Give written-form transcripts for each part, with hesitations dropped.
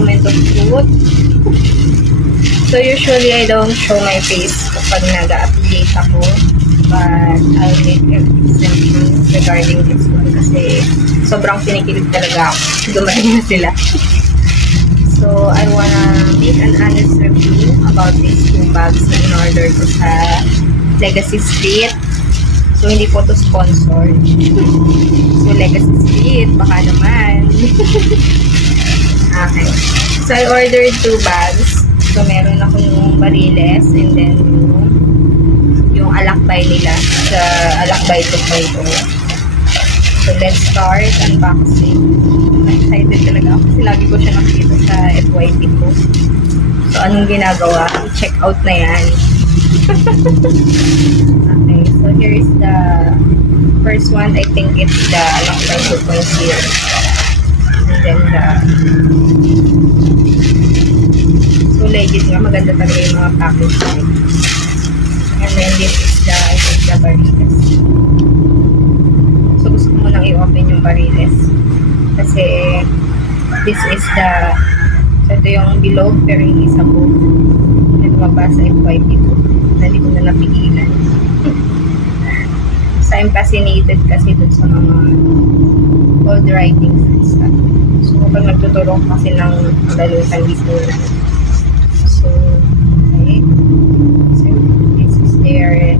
moment of truth. So usually I don't show my face kapag nag-update ako, but I'll make an exception regarding this one kasi sobrang pinikilig talaga ako. Dumating na sila. So I wanna make an honest review about these two bags na in-order ko sa Legacy Street. So hindi po to sponsored. So Legacy Street, baka naman. Okay. So I ordered two bags. So, meron ako yung Bariles and then yung alakbay nila sa alakbay 2.0. So, let's start unboxing. Excited talaga ako kasi lagi ko siya nakikita sa FYP ko. So, anong ginagawa? I-check out na yan. Okay, so here is the first one. I think it's the alakbay 2.0. And then so legit nga, maganda talaga yung mga package. And then this is the, I think, the Bariles. So gusto ko munang i-open yung Bariles. Kasi this is the, so ito yung bilog pero hindi sabog. Ito mabasa FYP ko. Hindi ko na napigilan. So I'm fascinated kasi dun sa mga old writings and stuff. So kapag nagtuturo kasi ng dalutan lipunan. So, okay. So, this is their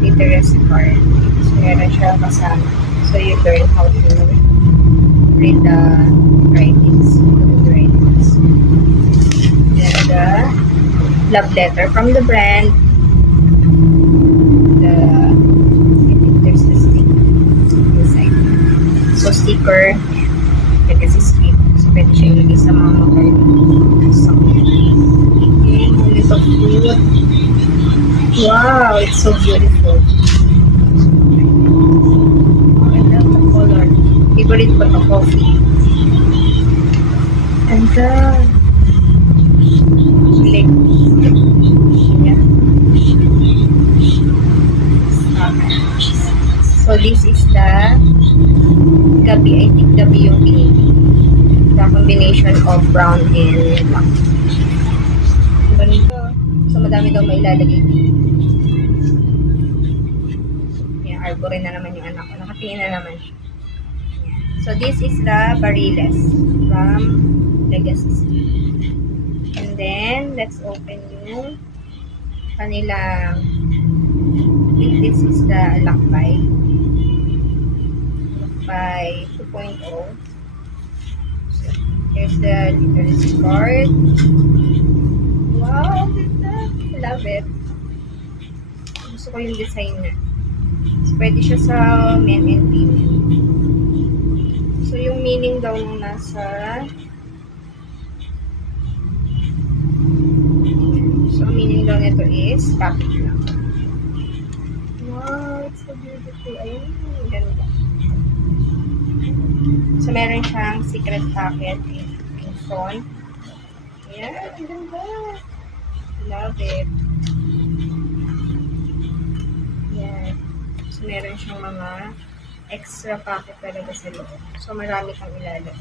literacy card. So, meron siya kasama. So, you learn how to read the writings. And the love letter from the brand. I think there's the stick inside. So, sticker. Legacy Street. So, pwede siya ilagay sa mga card. So, of food. Wow, it's so beautiful. I love the color. Favorite ko to coffee. And like, yeah. So this is the gabi. I think gabi yung pinili. The combination of brown and black. Ganito. So, madami daw mailalagay dito. Yan, arborin na naman yung anak ko. Nakatingin na naman siya. Yan. So, this is the Bariles from Legacy Street. And then, let's open yung kanilang, I think this is the Alakbay. Alakbay 2.0. So, here's the literacy card. Wow, ganda. Love it. Gusto ko yung design na. So, pwede siya sa men and female. So, yung meaning daw nung nasa meaning daw nito is topic lang. Wow, it's so beautiful. Ayun, ganda. So, meron siyang secret pocket in front. Ayan, ganda. Love it. Yan. So, meron siyang mga extra pocket talaga sa loob. So, marami kang ilalagay.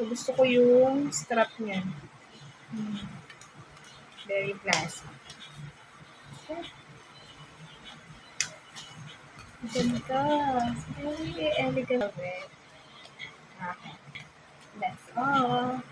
So, gusto ko yung strap niya. Very classy. Ganda. Very elegant of it. Okay. That's all.